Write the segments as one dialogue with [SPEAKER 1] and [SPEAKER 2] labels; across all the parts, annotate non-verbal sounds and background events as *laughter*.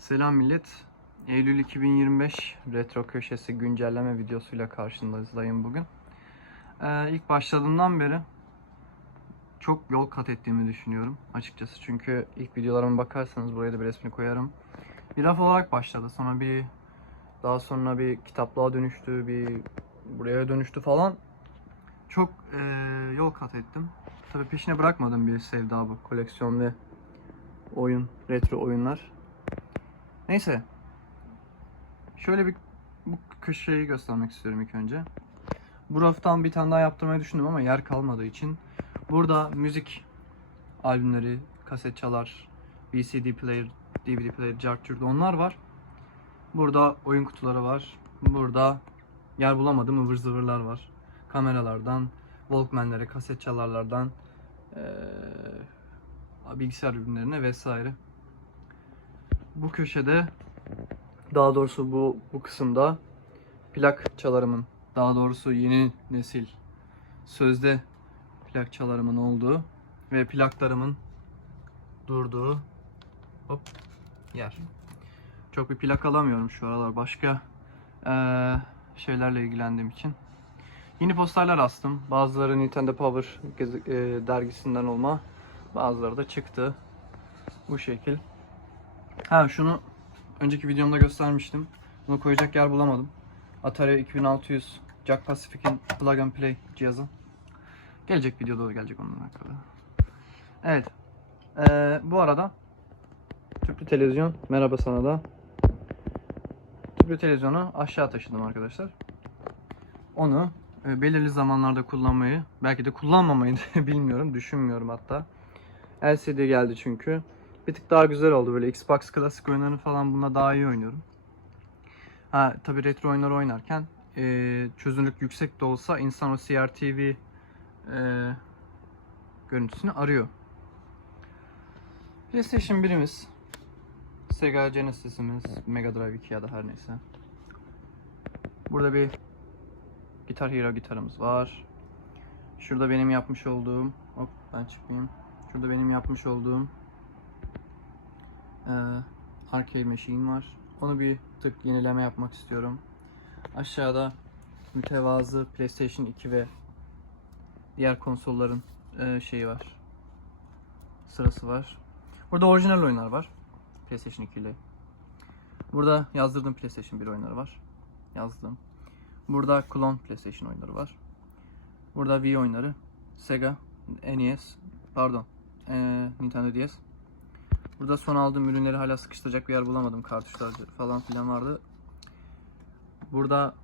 [SPEAKER 1] Selam millet. Eylül 2025 retro köşesi güncelleme videosuyla karşınızdayım bugün. Ee, ilk başladığımdan beri çok yol kat ettiğimi düşünüyorum açıkçası. Çünkü ilk videolarıma bakarsanız buraya da bir resmini koyarım. Bir raf olarak başladı. Sonra bir daha sonra bir kitaplığa dönüştü, bir buraya dönüştü falan. Çok ee, yol kat ettim. Tabii peşine bırakmadım bir sevda bu. Koleksiyon ve oyun, retro oyunlar. Neyse. Şöyle bir bu köşeyi göstermek istiyorum ilk önce. Bu raftan bir tane daha yaptırmayı düşündüm ama yer kalmadığı için. Burada müzik albümleri, kaset çalar, VCD player, DVD player, cartürt onlar var. Burada oyun kutuları var. Burada yer bulamadım ıvır zıvırlar var. Kameralardan, Walkman'lere, kaset çalarlardan, eee, bilgisayar ürünlerine vesaire. Bu köşede daha doğrusu bu bu kısımda plak çalarımın daha doğrusu yeni nesil sözde plak çalarımın olduğu ve plaklarımın durduğu hop yer. Çok bir plak alamıyorum şu aralar başka eee, şeylerle ilgilendiğim için. Yeni posterler astım. Bazıları Nintendo Power dergisinden olma. Bazıları da çıktı. Bu şekil. Ha şunu önceki videomda göstermiştim. Bunu koyacak yer bulamadım. Atari 2600 Jack Pacific'in plug and play cihazı. Gelecek videoda da gelecek onunla alakalı. Evet. Ee, bu arada tüplü televizyon merhaba sana da. Tüplü televizyonu aşağı taşıdım arkadaşlar. Onu e, belirli zamanlarda kullanmayı, belki de kullanmamayı *laughs* da bilmiyorum, düşünmüyorum hatta. LCD geldi çünkü bir tık daha güzel oldu böyle Xbox klasik oyunlarını falan bunda daha iyi oynuyorum. Ha tabi retro oyunları oynarken e, çözünürlük yüksek de olsa insan o CRTV e, görüntüsünü arıyor. PlayStation 1'imiz, Sega Genesis'imiz, Mega Drive 2 ya da her neyse. Burada bir Guitar Hero gitarımız var. Şurada benim yapmış olduğum, hop ben çıkmayayım. Şurada benim yapmış olduğum ee, arcade machine var. Onu bir tık yenileme yapmak istiyorum. Aşağıda mütevazı PlayStation 2 ve diğer konsolların e, şeyi var. Sırası var. Burada orijinal oyunlar var. PlayStation 2 ile. Burada yazdırdığım PlayStation 1 oyunları var. Yazdım. Burada klon PlayStation oyunları var. Burada Wii oyunları. Sega, NES, pardon, e, Nintendo DS. Burada son aldığım ürünleri hala sıkıştıracak bir yer bulamadım. Kartuşlar falan filan vardı. Burada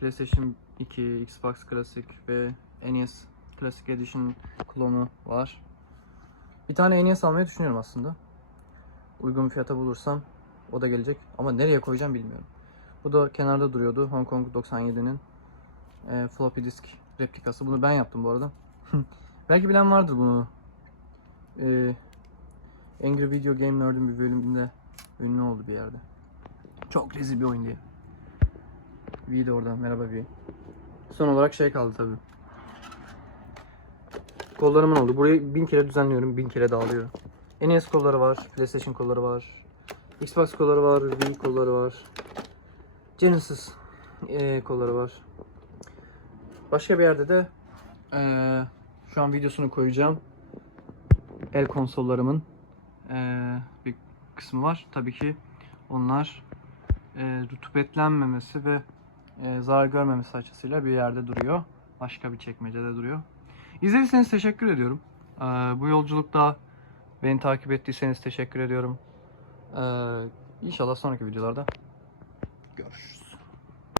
[SPEAKER 1] PlayStation 2, Xbox Classic ve NES Classic Edition klonu var. Bir tane NES almayı düşünüyorum aslında. Uygun bir fiyata bulursam o da gelecek. Ama nereye koyacağım bilmiyorum. Bu da kenarda duruyordu. Hong Kong 97'nin e, floppy disk replikası. Bunu ben yaptım bu arada. *laughs* Belki bilen vardır bunu. E, Angry Video Game Nerd'ün bir bölümünde ünlü oldu bir yerde. Çok rezil bir oyun diye. V de orada. Merhaba V. Son olarak şey kaldı tabi. Kollarımın oldu. Burayı bin kere düzenliyorum. Bin kere dağılıyor. NES kolları var. PlayStation kolları var. Xbox kolları var. Wii kolları var. Genesis eee, kolları var. Başka bir yerde de eee, şu an videosunu koyacağım. El konsollarımın eee, bir kısmı var. Tabii ki onlar eee rutubetlenmemesi ve eee, zarar görmemesi açısıyla bir yerde duruyor. Başka bir çekmecede duruyor. İzlediyseniz teşekkür ediyorum. Eee, bu yolculukta beni takip ettiyseniz teşekkür ediyorum. Eee inşallah sonraki videolarda görüşürüz.